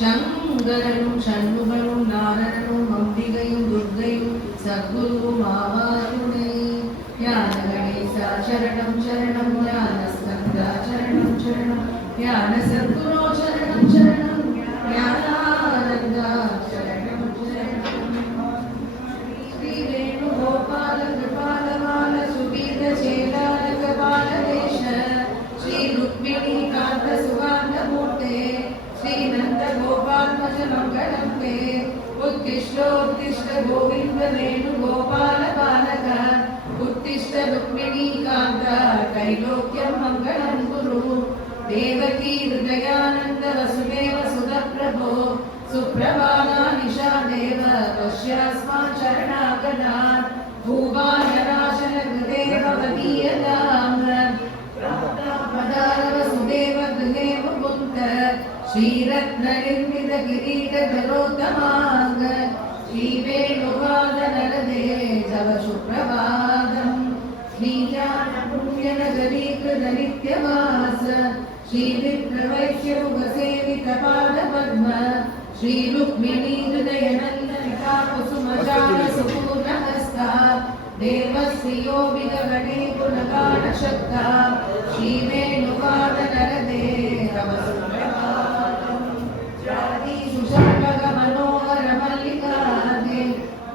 शंकरनु षण्मुगनु नारायणनु अंबिगयु दुर्गयु सद्गुरु मावारुणे ज्ञान गणेश शरणं शरणं ज्ञान स्कंद शरणं शरणं ज्ञान सद्गुरु शरणं शरणं ज्ञानानंद शरणं शरणं श्री वेणुगोपाल कृपाल बाल सुगीत चेलाल कपाल देश श्री रुक्मिणी कांत सुगांध मूर्ते श्री नंद गोपात्मज मंगलम ते उत्तिष्ठ गोविंद वेणु गोपाल बालक उत्तिष्ठ रुक्मिणी कांत त्रैलोक्यं मंगलम गुरु देवकी हृदयानंद वसुदेव सुत प्रभो सुप्रभाता निशा देव पश्यास्मान् शरणागतान् भूभारनाशन गुरुदेव वदीयताम् पदारव सुदेव गुरुदेव मुक्त श्रीरत्ननिर्मित किरीट जलोत्तमांग श्रीवेणुवादनरदे तव सुप्रभातम् श्रीज्ञानपुण्यनगरीकृत नित्यवास श्रीविप्रवैश्यमुखसेवितपादपद्म श्रीरुक्मिणी हृदयनन्दनिका कुसुमचारसुपूर्णहस्ता देवश्रियो विदगणे पुनगानशक्ता श्रीवेणुवादनरदे तव सुप्रभातम् मनोहरमल्लिकादे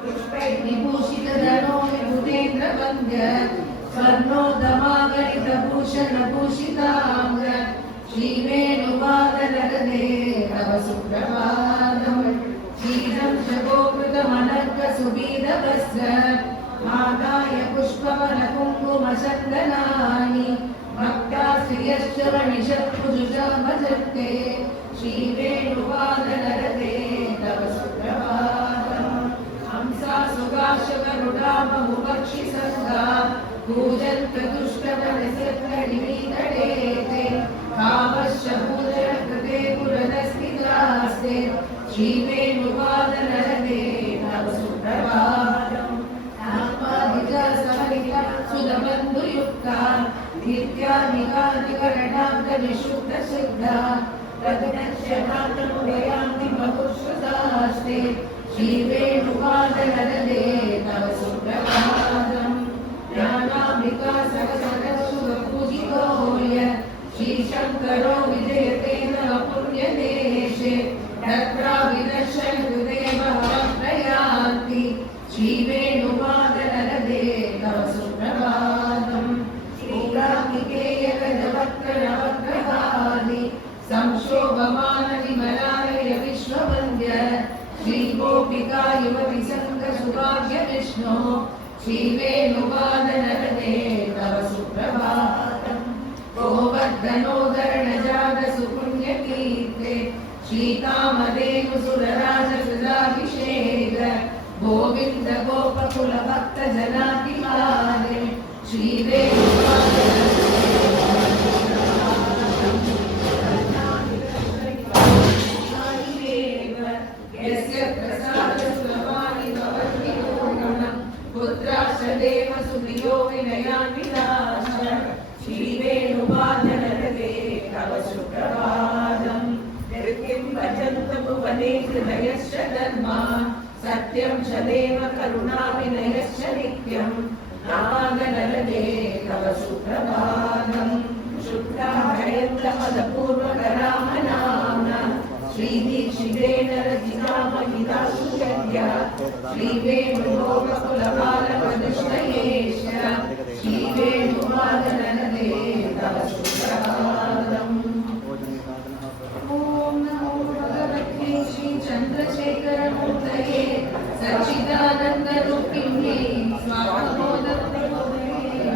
पुष्पैर्विभूषितधनो विभुतेन्द्रवन्द्य स्वर्णोदमागणितभूषणभूषिताङ्ग श्रीवेणुवादनरदे तव सुप्रभातम् क्षीरं शगोकृतमनर्गसुबीधवस्त्र मादाय पुष्पवनकुङ्कुमचन्दनानि भक्ता श्रियश्च वणिषत्कुजुषा भजन्ते श्रीवेणुवादनरदे तव सुप्रभातम् हंसा सुगाशगरुडा बहुपक्षिसङ्गा पूजन्तदुष्टवनसत्कणिमीतटे कावश्च पूजनकृते पुरदस्थितास्ते श्रीवेणुवादनरदे तव सुप्रभातम् सुधबन्धुयुक्ता नित्यानिकानिकरणान्तविशुद्धसिद्धा रत्नश्यनाथमुदयान्ति बहुश्रुतास्ते श्रीवेणुवादनरदे तव सुप्रभातम् ज्ञानाम्बिका सकसकसुपूजितोय श्रीशङ्करो विजयते नव पुण्यदेशे तत्राविदर्शन गुरुदेवः प्रयान्ति श्रीवेणुवादनरदे तव सुप्रभातम् शूलाकिकेयगजवक्त्रनवग्रहादि संशोभमान विमलालय विश्ववन्द्य श्रीगोपिका युवति सङ्गसुभाग्य विष्णो श्रीवेणुवादनरदे तव सुप्रभातम् गोवर्धनोदरणजात सुपुण्यकीर्ते श्रीकामधेनुसुरराजसुराभिषेक गोविंद गोपकुल भक्त जनातिहारे श्रीवेणुवादनरदे यस्य प्रसादसुलभानि भवन्ति पूर्णम् पुत्राश्चदेव सुप्रियो विनयान्विताश्च श्रीवेणुवादनरदे तव सुप्रभातम् नृत्यं भजन्त भुवने हृदयश्च धर्मा सत्यं च देव करुणा विनयश्च नित्यं वादनरदे तव सुप्रभातम् शुक्लाभयन्तपदपूर्वकरामनाम्ना श्रीदीक्षितेन रचिता महिता सुचर्या श्रीवेणुगोपकुलबालवदुष्टयेश श्रीवेणुवादनरदे तव सुप्रभातम् ॐ नमो भगवते श्रीचन्द्रशेखरमूर्तये सच्चिदानन्दरूपिण्ये स्वामबोधप्रबोधये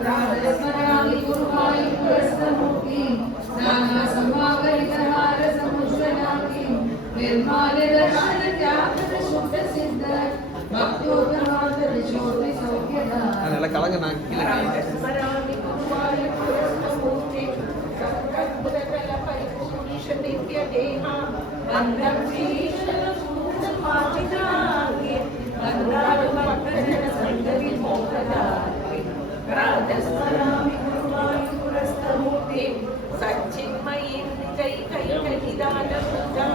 प्रातस्मरामि गुरुवायुपुरस्तमूर्तिं नानासमावरितहारसमुज्ज्वलां निर्माल्यदर्शनत्यागदशुद्धसिद्ध भक्तोत्तमान्तर्ज्योतिसौख्यदा स्मरामि गुरुवायुपुरस्तमूर्तिं नित्यदेहा वन्दं श्रीशूलपूर्णमाचिताङ्गे वन्दारुभक्तजनसङ्गविमोहदाङ्गे प्रातस्मरामि गुरुवायुपुरस्तमूर्तिं सच्चिन्मयीं निजैकैकनिदानपूजां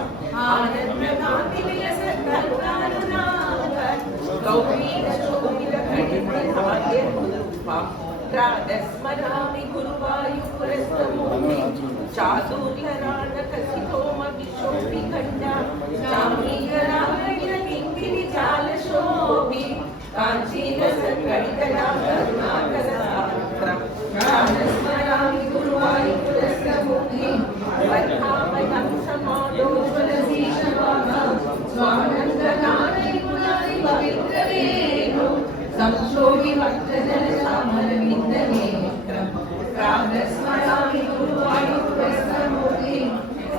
स्मरामि गुरुवायुरस्तमूर्तिं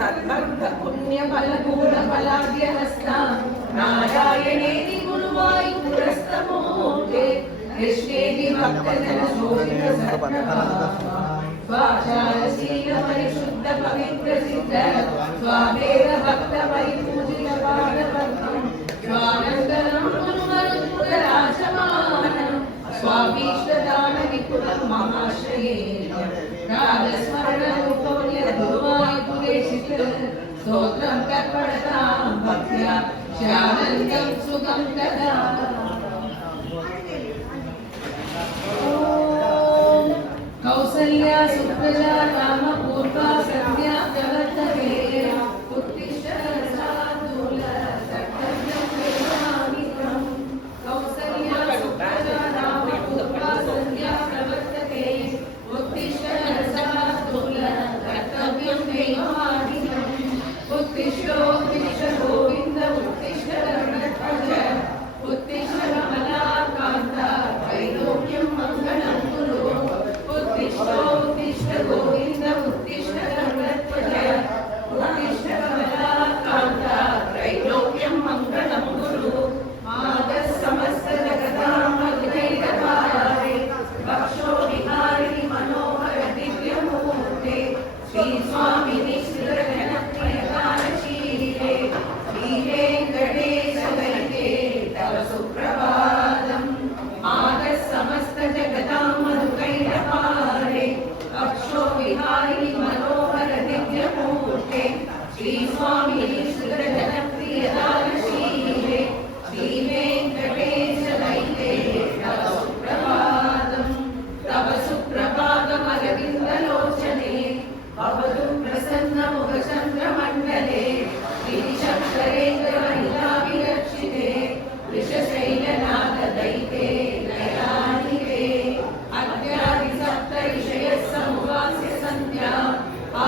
सद्भक्त पुण्यफलभूतफलाद्यहस्ता नारायणेति गुरुवायुरस्तमूर्ते कृष्णेति भक्तजनशोभितसत्प्रभा स्वाचारशील परिशुद्ध पवित्र सिद्ध स्वामेव भक्त परिपूजित पादपद्मं स्वानन्दनं गुरुवरुणराजमानं स्वाभीष्टदान विपुलं महाश्रये रागस्मरणरूपोऽन्य गुरुवायुपुरेशित स्तोत्रं कर्पणतां भक्त्या स्यानन्दं सुखं तदा कौसल्या सुप्रजा राम पूर्वा संध्या प्रवर्तते उत्तिष्ठ शार्दूल कर्तव्यं देवानिकम् कौसल्या सुप्रजा राम पूर्वा संध्या प्रवर्तते उत्तिष्ठ शार्दूल कर्तव्यं देवानिकम् उत्तिष्ठोत्तिष्ठ गोविन्द उत्तिष्ठ गरुडध्वज उत्तिष्ठ कमलाकान्त त्रैलोक्यं मङ्गलं कुरु उत्तिष्ठ गोविन्द उत्तिष्ठ गरुडध्वज उत्तिष्ठ कमलाकान्त त्रैलोक्यं मङ्गलं कुरु मातः समस्त जगदामधुरैरवारे वक्षो विहारिणि मनोहर दिव्यमूर्ते श्रीस्वामिनि श्रीरजनप्रियगानशीले श्रीवेङ्कटेश ललिते तव सुप्रभातम् मातः समस्त जगदामधुरैरवारे वक्षो विहारिणि मनोहर दिव्यमूर्ते श्रीस्वामिनि श्रीरजनप्रियगानशीले श्रीवेङ्कटेश ललिते तव सुप्रभातमरविन्दलोचने भवतु प्रसन्नमुखचन्द्रमण्डले गिरिशङ्करेन्द्रमहिलाभिरक्षिते वृषशैलनाथदैते नयानिके अद्यादिसप्तऋषयसमुवास्य सन्ध्या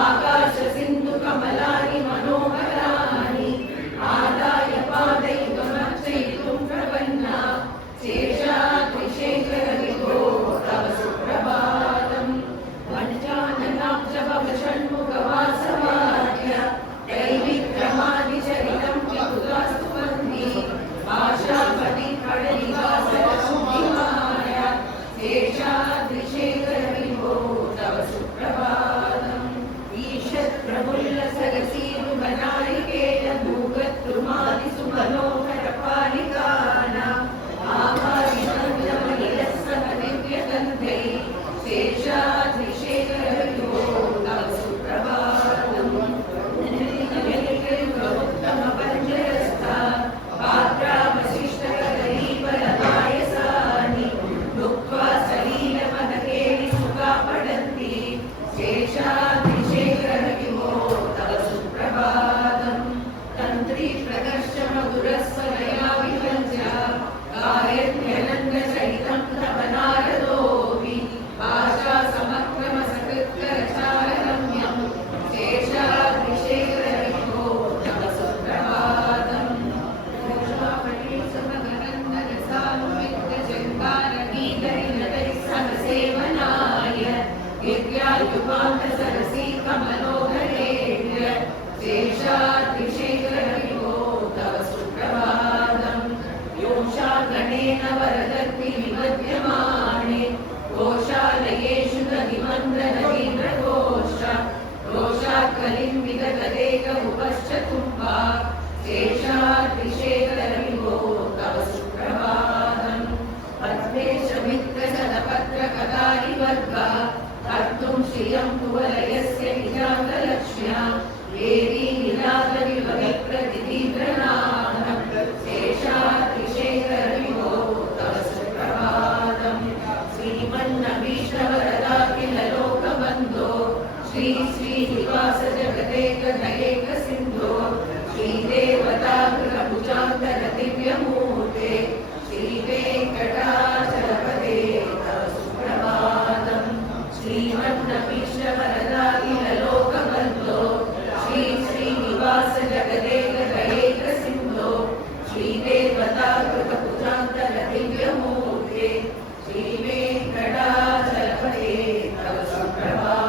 आकाशसिन्धुकमलानि मनोहराणि आदाय पादयुगमर्चयितुं प्रपन्ना शेषाद्रिशेखरविभो तव सुप्रभातम् पञ्चाननाब्जभवषण्मुखवासवाद्य दैविक्रमादिचरितं विपुलास्तु वह्नि आशापति फलनिवासरशुद्धिमाय शेषाद्रिशेखरविभो तव सुप्रभातम् ईषत्प्रफुल्लसरसीरुमनारिकेय भूगद्रुमादिसुमनोहरपालिकानाम् आभारिमन्दमनिलस्समदिव्यगन्धै शेषाद्रिशेखरविभो तव सुप्रभातम् उत्तमपञ्जरस्था पात्रावशिष्टकदलीफलपायसानि भुक्त्वा सलीलमदकेलि सुखापडन्ति शेषाद्रिशेखरविभो तव सुप्रभातम् तन्त्री प्रदर्श मधुरस्वरया विभज्य गायत्यनन्दसहितं तव नारदोऽपि भाषा समक्रमसकृत्करचाररम्यं शेषाद्रिशेखरविभो तव सुप्रभातम् घोषापणिसुमगरन्दरसानुविद्यजङ्गारगीतरिनदैः सहसेवनाय दिव्यायुगान्तसरसी कमलोदरेण्य शेषाद्रिशेखरविभो तव सुप्रभातम् योषागणेन वरदत्ति विमध्यमाने घोषालयेषु दधिमन्दनदीर्घोष रोषात्कलिं विगतदेक उपश्च तुम्बा शेषाद्रिशेखरविभो तव सुप्रभातम् पद्मेशमित्रसदपत्रकदारिवर्गा कर्तुं श्रियं कुवलयस्य निजान्तलक्ष्म्या देवी निनादविभविप्रतिदीव्रनाथं शेषाद्रिशेखरविभो तव सुप्रभातम् श्रीमन्नभीष्टवरदाखिललोकबन्धो श्री श्रीनिवास जगदेकनयेक सिन्धो श्रीदेवतागृहभुजान्तरदिव्यमूर्ते श्रीवेङ्कटाचलपदे तव सुप्रभातम् श्रीमन्नभीष्टवरदाखिललोकबन्धो श्री श्रीनिवास जगदेकनयेक सिन्धो श्रीदेवतागृहभुजान्तरदिव्यमूर्ते श्रीवेङ्कटाचलपदे तव सुप्रभातम्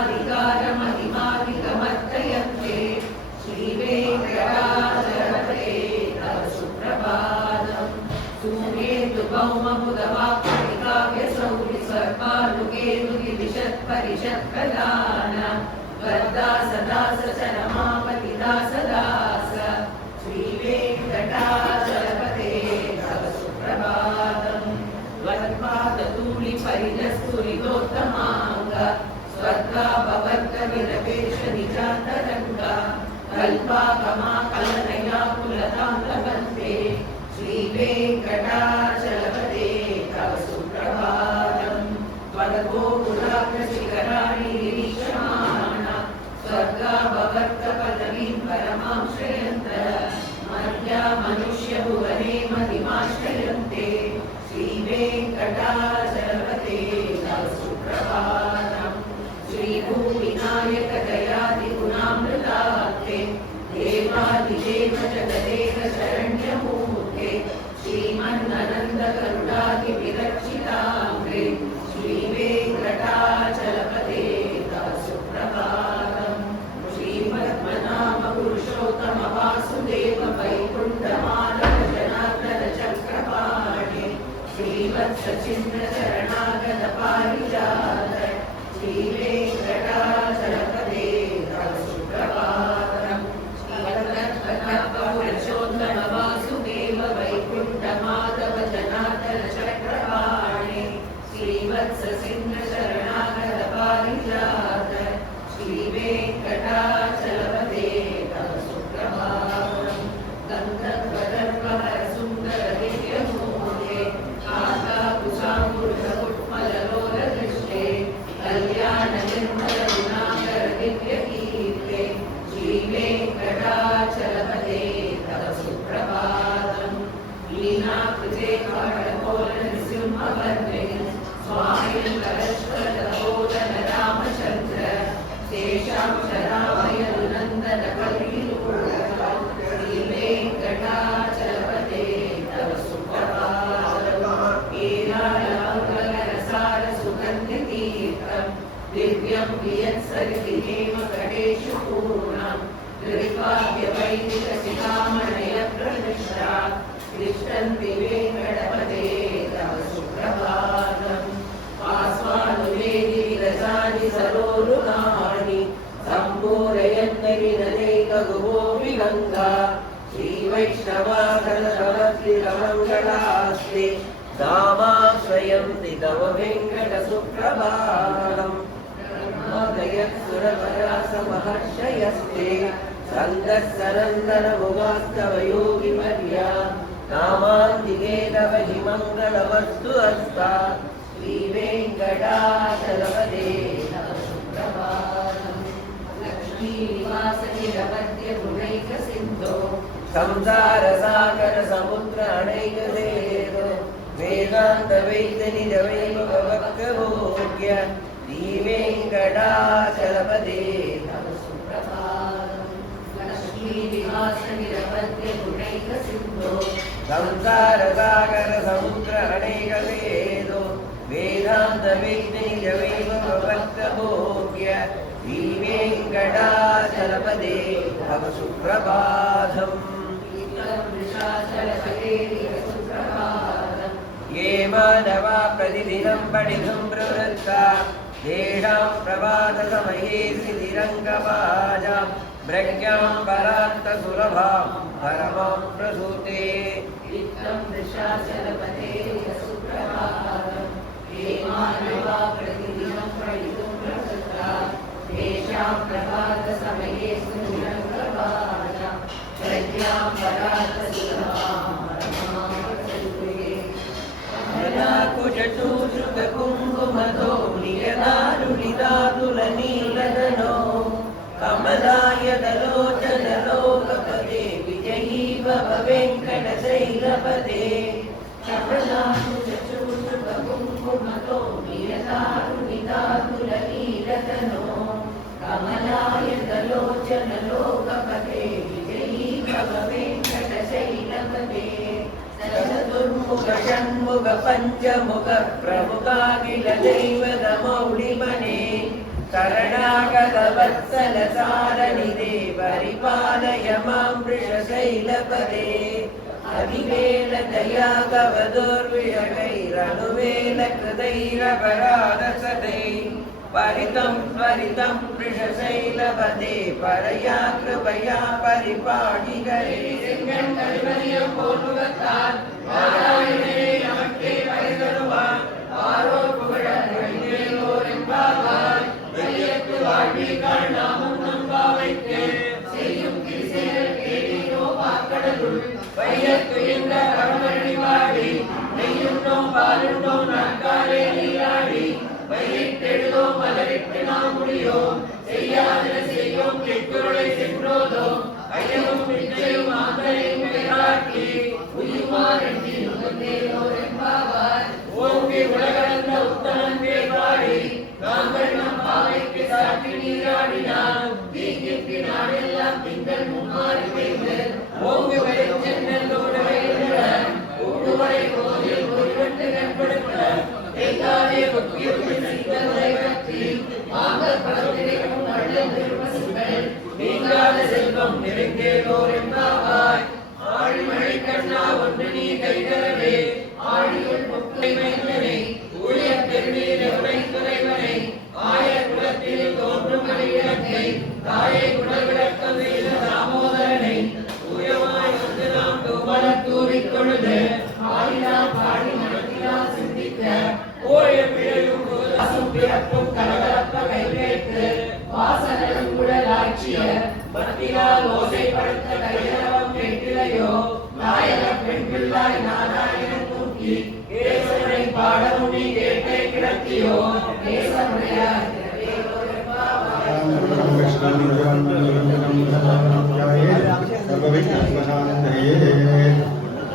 सर्वाधिकारमहिमादिकमर्तयन्ते श्रीवेङ्कटाचलपते तव सुप्रभातम् सूर्येन्दु भौमबुधवाक्पतिकाव्यसौरिस्वर्गानुकेतुगिरिशत्परिषत्प्रदान वर्दासदास चरमापतिदासदास श्रीवेङ्कटाचलपते तव सुप्रभातम् वत्पादधूलिपरिजस्तुरितोत्तमाङ्ग स्वर्गापवर्गविरपेशनिजान्तरङ्ग कल्पाकमाकलनया कुलतान्तवन्ते श्रीवेङ्कटाचलपते तव सुप्रभातम् वदगोकुलाग्रशिखराणि निरीक्षमाण स्वर्गापवर्गपदवीं परमां श्रयन्त मर्या मनुष्यभुवने महिमाश्रयन्ते श्रीवेङ्कटाचलपते तव सुप्रभातम् श्रीभूविनायक दयादिगुणामृतार्थे देवादिदेव जगदेव शरण्यमूर्ते श्रीमन्ननन्द करुणादिविरक्षिताङ्गे श्रीवेङ्कटाचलपते तव सुप्रभातम् श्रीपद्मनाभ पुरुषोत्तम वासुदेव वैकुण्ठमाधव जनार्दन चक्रपाणे श्रीवत्सचिन्द्र शरणागत पारिजात श्रीवेङ्कटाचलपते तव सुप्रभातम् पुरुषोत्तम वासुदेव वैकुण्ठमाधव जनार्दन चक्रपाणे श्रीवत्सचिन्द्र शरणागत पारिजात श्रीवेङ्कटाचलपते तव सुप्रभातम् गन्धर्वदर्पहर सुन्दर दिव्यमूर्ते आकाकुशाम्बुधकुट्मललोलदृष्टे कल्याण निर्मल गुणाकर दिव्यकीर्ते श्रीवेङ्कटाचलपते तव सुप्रभातम् लीलाकृते कारणकोल नृसिंहवर्णे स्वामिन् करश्वरबोधन रामचन्द्र तेषां शरामयनुनन्दन कल्पितूर्णम् श्रीवेङ्कटाचलपते तव सुप्रभातम् कीरालमङ्गलरसार सुगन्धितीर्थम् दिव्यं वियत्सरिति हेमकटेषु पूर्णम् त्रिकाव्यवैदिकशिखामणय प्रतिष्ठा तिष्ठन्ति वेङ्कटपते तव सुप्रभातम् आस्वानुवेदि विरजानि सरोरुहाणि सम्पूरयन्नगिनदैकगुहो विगङ्गा श्रीवैष्णवाधनसमर्पितमङ्गलास्ते दामाश्रयन्ति तव वेङ्कटसुप्रभातम् ब्रह्मदयत्सुरपरासमहर्षयस्ते सन्दस्सनन्दनमुगास्तव योगिवर्या नामान्तिके तव हि मङ्गलवस्तु अस्ता श्रीवेङ्कटाचलपते तव सुप्रभातम् लक्ष्मीनिवासनिरवद्यगुणैकसिन्धो संसारसागरसमुद्र अनैकसेतु वेदान्तवैतनिजवैभवभक्तभोग्य श्रीवेङ्कटाचलपते तव सुप्रभातम् लक्ष्मीनिवासनिरवद्यगुणैकसिन्धो संसारसागरसमुद्र अनैकसेतु वेदान्तवैतनिजवैभवभक्तभोग्य श्रीवेङ्कटाचलपते तव सुप्रभातम् ये मानवा प्रतिदिनं पठितुं प्रवृत्ता तेषां प्रभातसमये सिद्धिरङ्गवाजा प्रज्ञां परान्तसुलभां परमां प्रसूते चलपते सुप्रभातम् ये मानवा प्रतिदिनं पठितुं प्रवृत्ता तेषां प्रभातसमये सिद्धिरङ्गवाजा प्रज्ञां परान्तसुलभां कुचूषुकुङ्कुमतो नियदारुणिदातुलनीलदनो कमलायदलोचनलोकपदे विजयी भव वेङ्कटशैलपदे कुचूषुकुङ्कुमतो नियदारुणिदातुलनीलदनो कमलायदलोचनलोकपदे विजयी भव वेङ्कटशैलपदे चतुर्मुख षण्मुख पञ्चमुख प्रमुखाखिल दैवतमौलिमने शरणागतवत्सल सारणिदे परिपालय मां वृषशैलपदे अभिवेल दया तव दुर्विषगैरनुवेलकृतैरपराधसदै परितं त्वरितं वृषशैलपदे परया कृपया परिपाहि हरे செங்கண்களிமதியம் போற்றுவத்தால் நாராயணனே நமக்கே பரிதருவான் ஆரோர் புகழ வைத்தேலோர் என்பாவாய் வையத்து வாழ்வீர்கள் நாமும் நம்பாவைக்கு செய்யும் கிரிசேர் கேளீரோ பாக்கடலுள் வையத்து என்ற பரமரணி வாடி நெய்யுண்டோம் பாலுண்டோம் நாட்காலே நீராடி வையிட்டெழுதோம் மலரிட்டு நாம் முடியோம் செய்யாதன செய்யோம் கெட்டுருளை சென்றோதோம் ஐயமும் பிச்சையும் ஆந்தரையும் விளையாட்டி உயுமாறி உகந்தேலோர் என்பாவார் ஓங்கி உலகளந்த உத்தமந்தே பாடி நாங்கள் நம் பாவைக்கு சாற்றி நீராடினார் தீங்கிற்கு நாடெல்லாம் திங்கள் மும்மாறி வைத்து ஓங்கு வெளிச்சென்னல்லோடு வைத்த ஊடுவரை கோதில் ஒருவட்டு கண்படுத்த தேங்காலே முக்கியத்தை செய்தவரை பற்றி மாங்கல் பழத்திரைக்கும் வள்ளல் திருப்பசுக்கள் நீங்காத செல்வம் நிறைந்தேலோர் என்பாவாய் ஆழிமழை கண்ணா ஒன்று நீ கைதரவே ஆழியுள் முக்களை மைந்தனை ஊழியர் பெருநீர் எவனை துறைவனை ஆய குலத்தில் தோன்றும் மணிவிளக்கை தாயை குடல் விளக்கம் செய்த தாமோதரனை தூயமாய் வந்து நாம் தூமலர் தூரிக் கொழுது ஆடினால் பாடி மனத்தினால் சிந்திக்க ஓய பிழையும் அசும் பிறப்பும் கலகலப்ப கைவேற்று வாசனரும் குழலாட்சிய மத்தினால் ஓசைப்படுத்த கையளவம் கேட்டிலையோ நாயக பெண் பிள்ளாய் நாராயணன் தூக்கி கேசவனை பாடமுனி கேட்டே கிடத்தியோ கேசவனையார்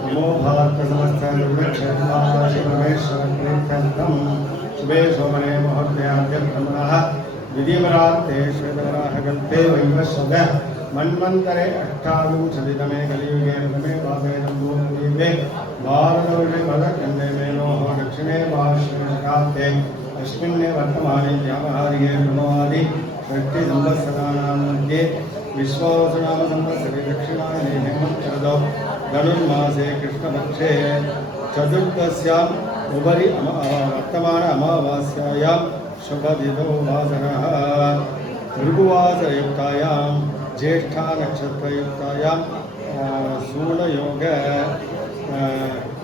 नमो भारत समस्त शुभे सोमने महोदयाद्यब्रह्मणः विधिवरात्ते श्वेतवराहकल्पे वैवस्वते मन्वन्तरे अष्टाविंशतितमे कलियुगे नमे वासेनम्भूयुगे भारतवर्षे वदकण्डे मेनोः दक्षिणे वाश्रकात्ते अस्मिन्ने वर्तमाने व्यामहारिके ब्रह्मवादि षष्टिसंवत्सराणां मध्ये विश्वावसुनाम संवत्सरे दक्षिणायने हेमन्तर्दौ धनुर्मासे कृष्णपक्षे चतुर्थस्याम् उपरि वर्तमान अमावास्यायां शुभदिनो वासरः भृगुवासरयुक्तायां ज्येष्ठा नक्षत्रयुक्तायां सूलयोग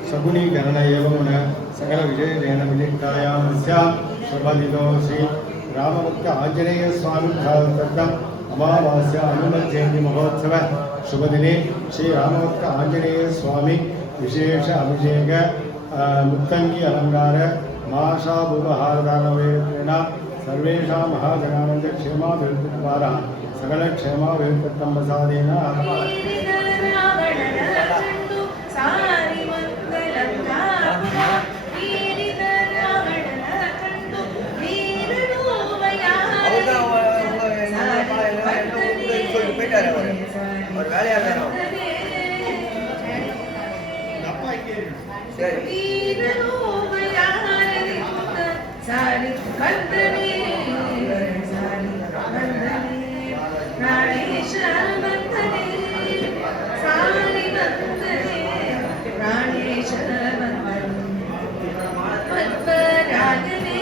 सगुणीकरण एवं सकलविशेषेण विलिप्तायां स्यां शुभदिनो श्री रामभक्त आंजनेय स्वामी दत्तम् अमावास्या हनुमत जयंती महोत्सव शुभदिने श्री रामभक्त आंजनेय स्वामी विशेष अभिषेक मुक्तंगी अलंकार माशाभूपहारदानवेन सर्वेषां महाजनानंद क्षेमाभिवृद्धिद्वारा सकल क्षेमाभिवृद्धिं प्रसादेन और வேலையா இருக்கணும் சரி सारी बंदने सारी बंदने प्राणेश बंदने सारी बंदने प्राणेश बंदने पद्मरागने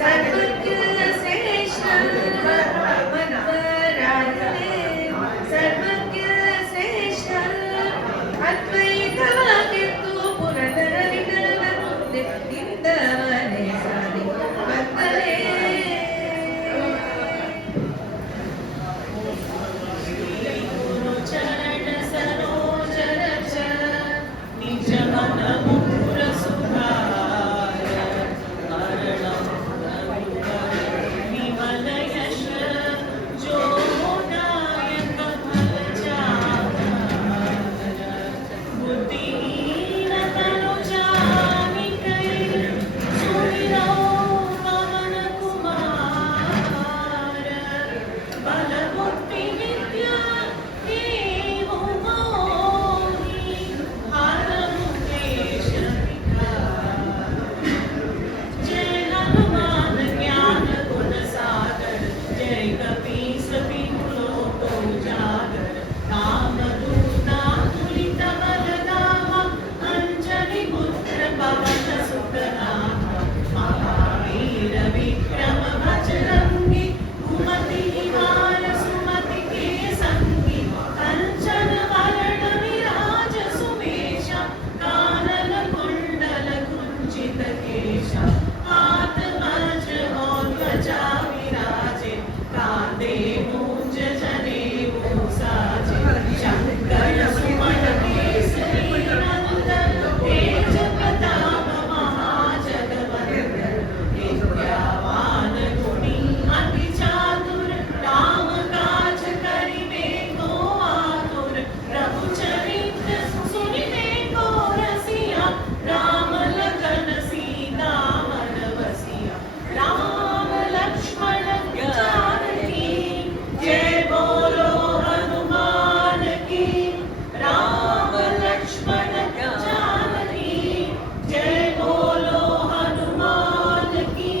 सर्वज्ञ श्रेष्ठ पद्मरागने सर्वज्ञ श्रेष्ठ अद्वैत किंतु पुरंदर विठल इंदवने सारी बंदने देवूज जनेऊ साजे शंकर सुमन केसरी नंदन तेज प्रताप महाजगवंदन विद्यावान गुणी अति चातुर राम काज करिबे को आतुर प्रभु चरित्र सुनिबे को रसिया राम लखन सीता मन बसिया राम लक्ष्मण जानकी जय बोलो हनुमान की राम लक्ष्मण जानकी जय बोलो हनुमान की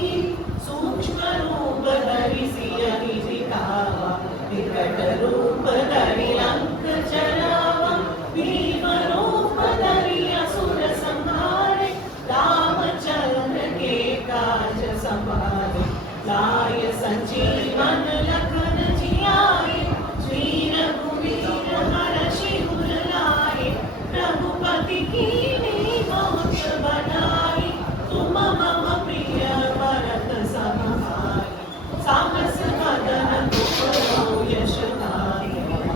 सूक्ष्म रूप धरि सियहि दिखावा विकट रूप धरि लंक जरावा भीम रूप धरि असुर संहारे रामचंद्र के काज संभाले लाय संजीवन लखन जियाए श्री रघुवीर हरषि उर लाए रघुपति कीन्ही बहुत बड़ाई तुम मम प्रिय भरत सम भाई साहस वदन तुम यश गाई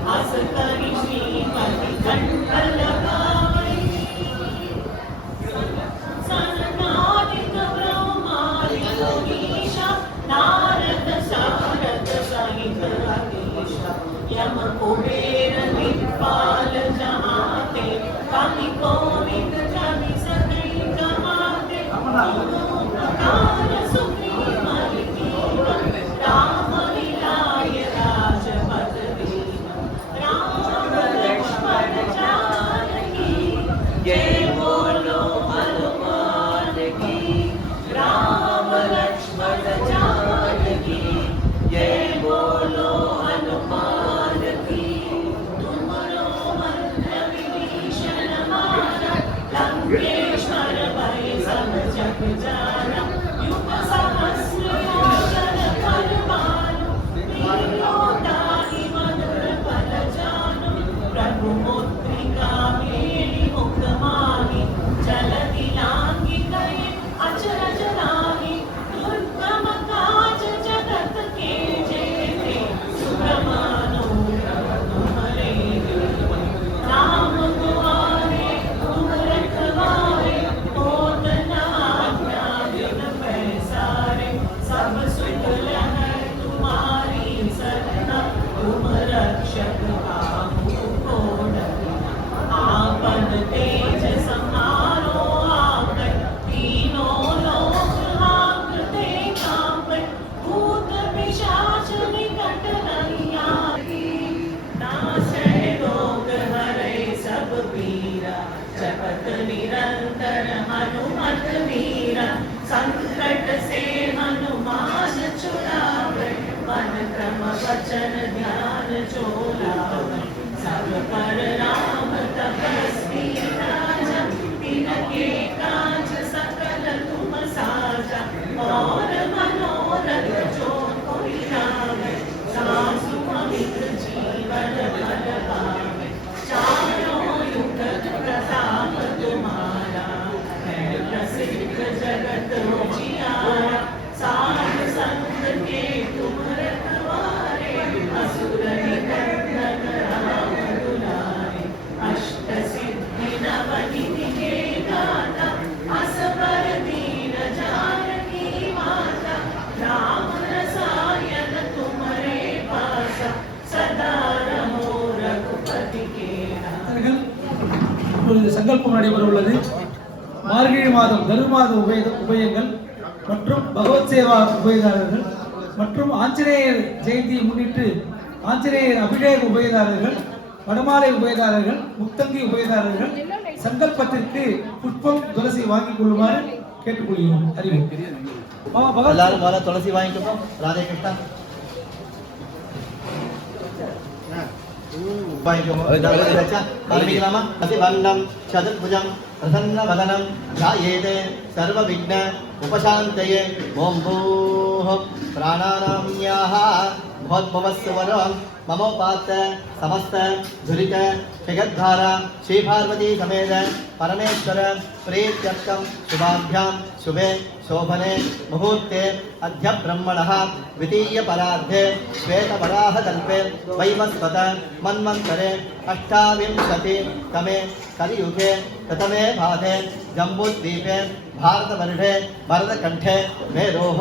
हस करि श्रीपति कंठ लगाई सनकादिक ब्रह्मादि योगीशा नारद सारद सहित अहीशा यम कुबेर दिक्पाल जहाते कवि कोविद कवि सकै कहाते प्रकार सुग्रीव कीन्ह राम मिलाय राजपद दीन्ह राम लक्ष्मण जानकी जय बोलो हनुमान की राम लक्ष्मण जानकी जय बोलो हनुमान की तुमरो मंत्र विभीषण माना लंकेश्वर भय सब जग जाना युग सहस्र योजन फल पानु लीलोताहि मधुर फल जानु प्रभु मुद्रिका मेलि मुख माहि जलधि लांघि गए अचरज लाहि दुर्गम काज जगत के जेते सुगमानो तुम्हारे राम दुआरे तुम रखवारे होत न आज्ञा बिन पैसारे सब सुख लहै तुम्हारी सरना तुम रक्षक काहू को डरना आपन तेज संहारो आपै तीनों लोक हांकते कांपै भूत पिशाच निकट नहीं आए नासै रोग हरै सब पीरा जपत निरंतर हनुमत वीरा संकट से हनुमान छुड़ावै मन क्रम वचन ध्यान जो लावै सब पर राम तपस्वी राजा तिनके काज सकल तुम साजा और मनोरथ जो कोई लावै सासु पवित्र जीवन फल पावै चारों युग प्रताप तुम्हारा है प्रसिद्ध जगत उजियारा साध संत के तुम रखवारे असुर निकंदन राम दुलारे अष्ट सिद्धि नव निधि के दाता असबर दीन जानकी माता राम रसायन तुम्हारे पासा सदा रहो रघुपति के नाम இப்பொழுது சங்கல்பம் நடைபெற உள்ளது. மார்கழி மாதம் தனுமாத உபயங்கள் மற்றும் பகவத் சேவா உபயதாரர்கள் மற்றும் ஆஞ்சநேயர் ஜெயந்தியை முன்னிட்டு ஆஞ்சநேயர் அபிஷேக உபயதாரர்கள் வடமாலை உபயதாரர்கள் முத்தங்கி உபயதாரர்கள் சங்கல்பத்திற்கு புஷ்பம் துளசி வாங்கிக் கொள்ளுமாறு கேட்டுக்கொள்கிறோம். அறிவு எல்லாரும் வர துளசி வாங்கிக்கோ. ராதே கிருஷ்ணா चतुर्भुजं प्रसन्नवदनं ध्यायेते सर्वविघ्न उपशान्तये ॐ भूः प्राणानाम्याः भवद्भवस्वरं ममोपात्त समस्त दुरित जगद्धारा श्री पार्वती समेत परमेश्वर प्रीत्यर्थं शुभाभ्यां शुभे शोभने मुहूर्ते अद्य ब्रह्मणः द्वितीय परार्धे श्वेतवराहकल्पे वैवस्वत मन्वन्तरे 28तमे कलियुगे प्रथमे भागे जम्बूद्वीपे भारतवर्षे भरतकण्ठे मेरोः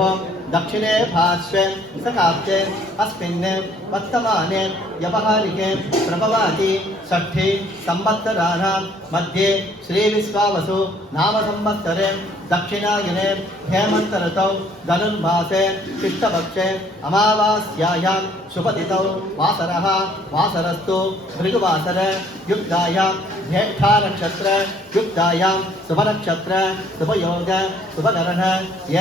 दक्षिणे पार्श्वे सकाब्दे अस्मिन् वर्तमाने व्यवहारिके प्रभवाति षष्ठी संवत्सराणां मध्ये श्रीविश्वावसु नाम संवत्सरे दक्षिणायने हेमंत ऋतौ धनुर्मासे कृष्णपक्षे अमावास्यायां शुभतिथौ वासरः वासरस्तु भृगुवासर युक्तायां ज्येष्ठा नक्षत्र युक्तायां शुभनक्षत्र शुभयोग शुभकरण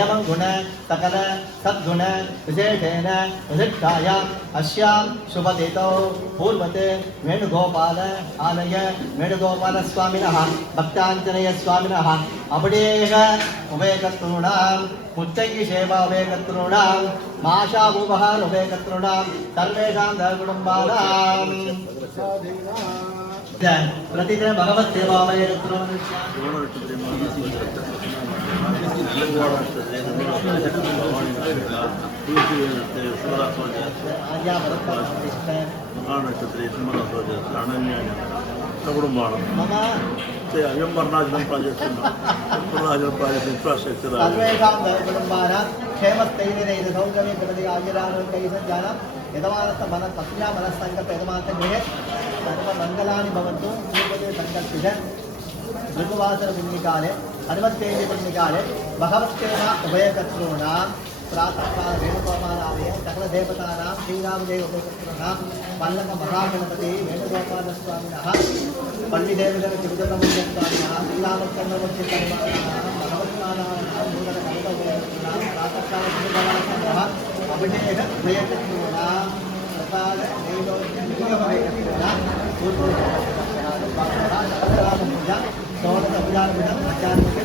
एवं गुण सकल सद्गुण विशेषेण विशिष्टायाम् अस्यां शुभतिथौ पूर्वते वेणुगोपाल आलय वेणुगोपाल स्वामिनः भक्ताञ्जनेय स्वामिनः अबडेह उभयकर्तॄणां मुच्चङ्गी सेवा उभयकर्तॄणां माशाभूपहार उभयकर्तॄणां सर्वेषां दकुटुम्बानां प्रतिदिन भगवत् सेवा सर्वेषां कुटुम्बानां क्षेमस्थैर्यैः सौकर्ये प्रति आयुरारोग्यैः सञ्जानां यजमानस्य मनः पत्न्या मनस्सङ्कल्प यजमानस्य गृहे सर्वमङ्गलानि भवन्तु पूर्वते सङ्कल्पित भृगुवासरपुण्यकाले हनुमत्तेजपुण्यकाले भगवत्सेवा उभयकर्तॄणां प्रातःकाल वेणुगोपालालये सकलदेवतानां श्रीरामदेव उभयकर्तॄणां वल्लभ महागणपति वेणुगोपालस्वामिनः पण्डितेन्द्र तिरुपतिस्वामिनः श्रीरामचन्द्रमूर्तिस्वामिनः भगवत्पादानां नूतनकवितोपयकर्तॄणां प्रातःकाल वेणुगोपालस्वामिनः अभिषेक उभयकर्तॄणां प्रसाद नैवेद्योपयकर्तॄणां पूर्वोत्तरपूजा षोडशपूजानुगुणम् आचार्येण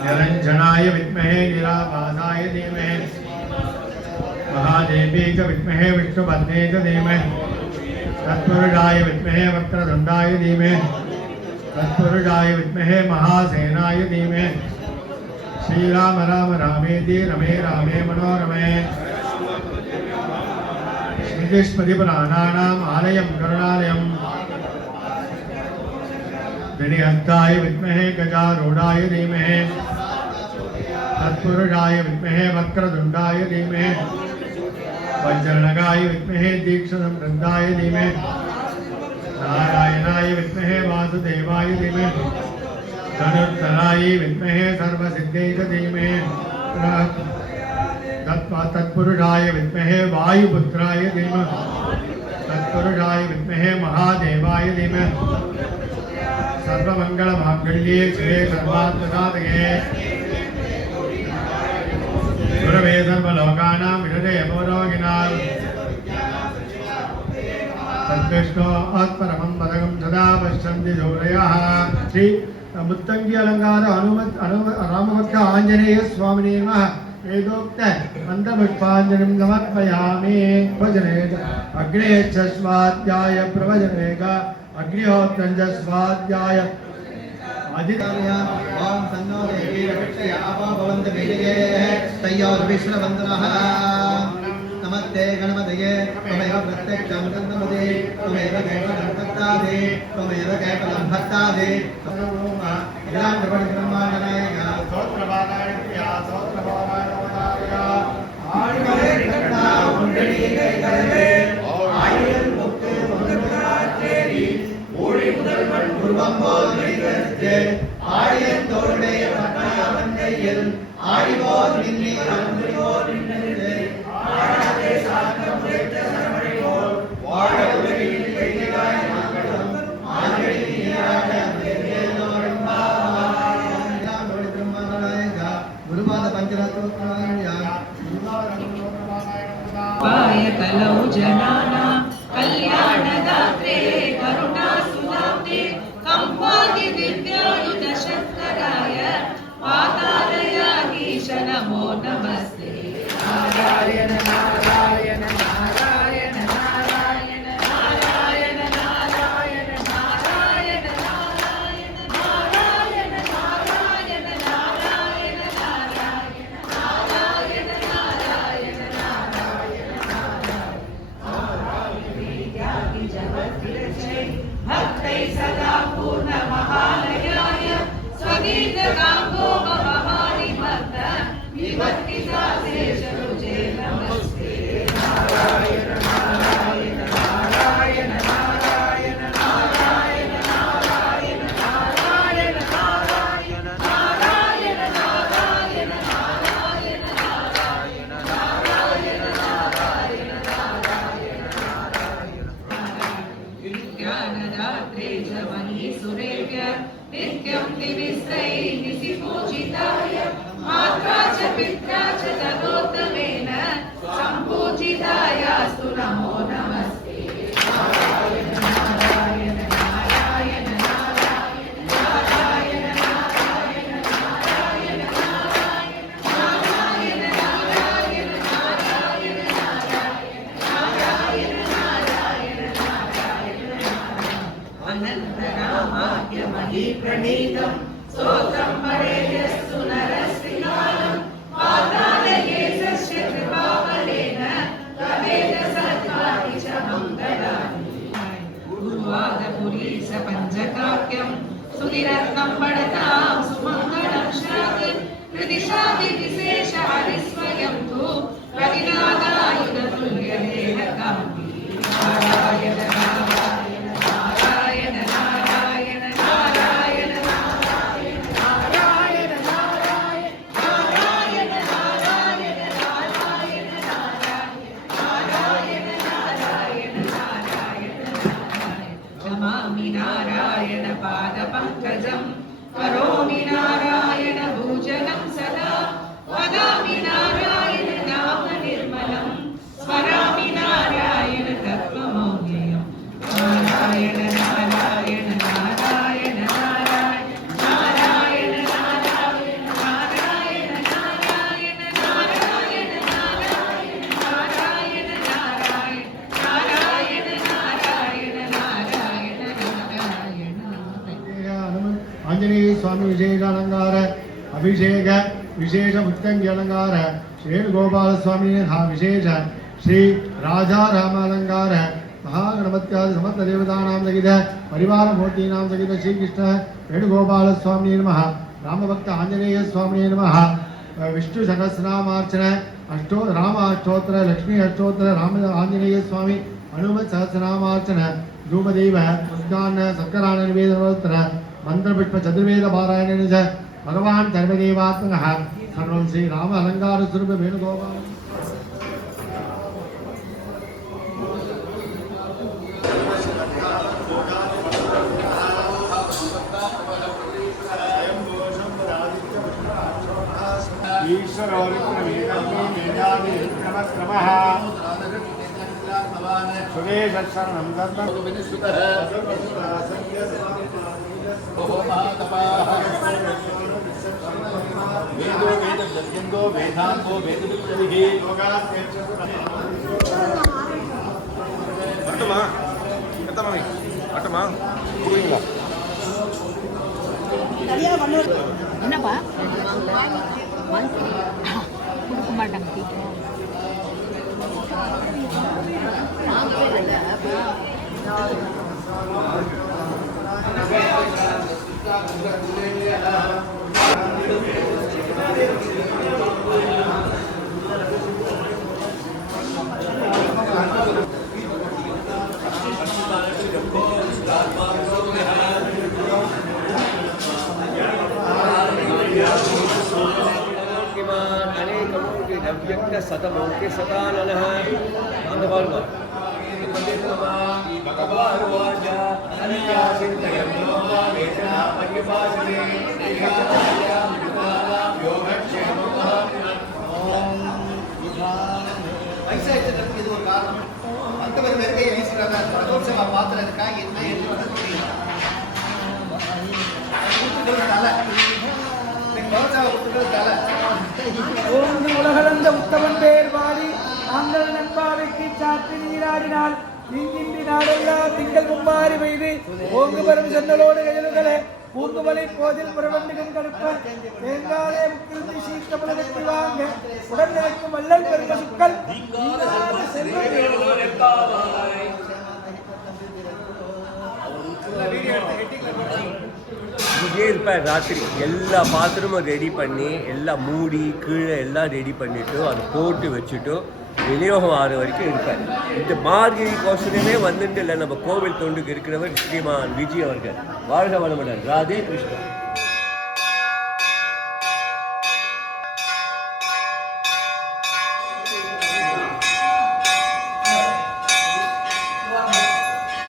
निरंजनाय विद्महे गिरावासाय धीमहि महादेवी च विद्महे विष्णुपत्नी च धीमहि तत्पुरुषाय विद्महे वक्रतुण्डाय धीमहि तत्पुरुषाय विद्महे महासेनाय धीमहि श्रीराम राम रामेति रमे रामे मनोरमे स्मृतिस्मृतिपुराणानाम् आलयं करुणालयम् विनिहन्ताय विद्महे गजारूढाय धीमहि तत्पुरुषाय विद्महे वक्रतुण्डाय धीमहि वज्रनगाय विद्महे दीक्षसंवृद्धाय धीमहि नारायणाय विद्महे वासुदेवाय धीमहि धनुर्धराय विद्महे सर्वसिद्धये च धीमहि तत्पुरुषाय विद्महे वायुपुत्राय धीमहि तत्पुरुषाय विद्महे महादेवाय धीमहि सर्वमंगलमांगल्ये शिवे सर्वार्थसाधके गुरवे सर्वलोकानां विषये भवरोगिणां तद्विष्णोः परमं पदकं सदा पश्यन्ति सूरयः श्री मुत्तंगी अलंकार रामभक्त आंजनेय स्वामिने नमः वेदोक्त मंत्रपुष्पांजलिं समर्पयामि भजने अग्ने च स्वाध्याय प्रवचने अग्निहोत्रं च स्वाध्याय अधिकार्य ओम तन्नो देवी रक्षया भवन्त वेदये तयोर् विष्णुवन्दनः नमस्ते गणपतये त्वमेव प्रत्यक्षं तन्नमते त्वमेव केवलं भक्तादे त्वमेव केवलं भक्तादे ब्रह्माण्डनायक स्तोत्रपादाय प्रिया स्तोत्रपादाय नमः आयुर्वेद घटना कुंडली के करते आयुर्मुक्त உருவம்போல் வெளிவருத்து ஆழியன் தோளுடைய பட்டாவந்தையில் ஆழிவோர் நின்னி அன்புரிவோர் நின்றது ஆழாதே சார்ந்தம் உரைத்த சரமழிவோர் வாழ உலகில் வெயிலாய் மக்களும் ஆழ்வழி நீராக எல்லோரும் गुरुपाद पाय कलौ जनानां कल्याणदात्रे करुणासुधाब्दे कंपादि दिव्यायुधशक्कराय पातालयाधीश नमो नमस्ते नारायण नारायण नारायण नारायण नारायण नारायण नारायण नारायण नारायण नारायण नारायण नारायण नारायण नारायण जगत्तिरचै भक्तै सदा पूर्ण महालयाय स्वगीतकाम्भो महानि भक्त विभक्तिदासेश रुचे नमस्ते नारायण नारायण नारायण नारायण नारायण नारायण नारायण नारायण नारायण नारायण नारायण नारायण नारायण नारायण नारायण ज्ञानदात्रे च महीसुरेभ्य नित्यं दिविस्तैः निशिपूजिताय मात्रा च पित्रा च तदोत्तमेन सम्पूजितायास्तु नमो नमस्ते नारायण नारायण नारायण नारायण नारायण नारायण नारायण नारायण नारायण नारायण नारायण नारायण नारायण अनन्तरामाद्यमहि प्रणीतं स्तोत्रं पठेयस्तु नरस्त्रिकालं पातालये सस्य कृपाबलेन तवेद सत्त्वानि च मङ्गलानि गुरुवादपुरी स पञ्चकाव्यं सुधिरत्नं पठतां सुमङ्गलं स्यात् हृदिशापि विशेष हरिस्वयं तु प्रतिनादायुधतुल्यदेहकान्ति नारायण नारायण नारायण नारायण नारायण नारायण नारायण नारायण नारायण नारायण नारायण नारायण नारायण नारायण नमामि नारायण पादपङ्कजं करोमि नारायण भोजनं सदा वदामि नारायण नाम निर्मलं स्मरामि नारायण तत्त्वमौल्यं नारायण नारायण नारायण नारायण नारायण नारायण नारायण नारायण नारायण नारायण नारायण नारायण नारायण नारायण नारायण नारायण आंजनेय स्वामी विशेष अलंकार अभिषेक विशेष मुक्तंगी अलंकार वेणुगोपाल स्वामी विशेष श्री राजा राम अलंकार महागणपत्यादि समस्त देवतानां सहित परिवार मूर्तीनां सहित श्री कृष्ण वेणुगोपाल स्वामी नमः रामभक्त आंजनेय स्वामी नमः विष्णु सहस्रनामार्चन अष्टो राम अष्टोत्तर लक्ष्मी अष्टोत्तर राम आंजनेय स्वामी हनुमत सहस्रनामार्चन धूमदेव मुद्गान्न सक्करान्न निवेदनोत्तर मंत्रपुष्प चतुर्वेद पारायण च भगवान् सर्वदेवात्मकः सर्वं श्री राम अलंकार स्वरूप वेणुगोपाल वेदो वेद जत्यंगो वेदांगो वेद विद्यभिः अटमा कतमामि अटमा कुरुंगा சரியா பண்ணு என்னப்பா கொடுக்க மாட்டாங்க अनेकमूर्ति नव्यक्त शतमूर्ति सदाननः அந்த பாருங்க भगवान् वाच अनया चिन्तयं नोमा वेदना पर्यपासने श्रीकार्यां युगानां योगक्षेमः ஓம் வயசாயிட்டதுக்கு இது ஒரு காரணம். மற்றவர் வெறுக்கையை வீசுறாங்க. பகவத்சேவா பாத்திரத்துக்காக என்ன எழுதுறது தெரியல. தலை பகவத்சேவா குத்துக்கள் தலை ஓங்கு உலகளந்த உத்தமன் பேர் பாடி ஆங்கள் நண்பாவைக்கு சாற்றி நீராடினால் நீங்கின்றி நாடெல்லாம் திங்கள் மும்மாறி பெய்து ஓங்கு பெரும் சென்னலோடு கயலுகளே பூங்குமலை போதில் புறவண்டிகம் கடுப்ப தேங்காலே முக்கிருந்தி சீக்கிரமுல வெற்றி வாங்க உடன் நினைக்கும் வள்ளல் பெரும சுக்கள் இங்கே இருப்பேன் ராத்திரி எல்லா பாத்திரமும் ரெடி பண்ணி எல்லாம் மூடி கீழே எல்லாம் ரெடி பண்ணிவிட்டு அது போட்டு வச்சுட்டு விநியோகம் ஆகிற வரைக்கும் இருப்பேன். இந்த மார்கழி கோஷனமே வந்துட்டு இல்லை நம்ம கோவில் தொண்டுக்கு இருக்கிறவர் ஸ்ரீமான் விஜய் அவர்கள். வாழ்க வளமுடன். ராதே கிருஷ்ணா.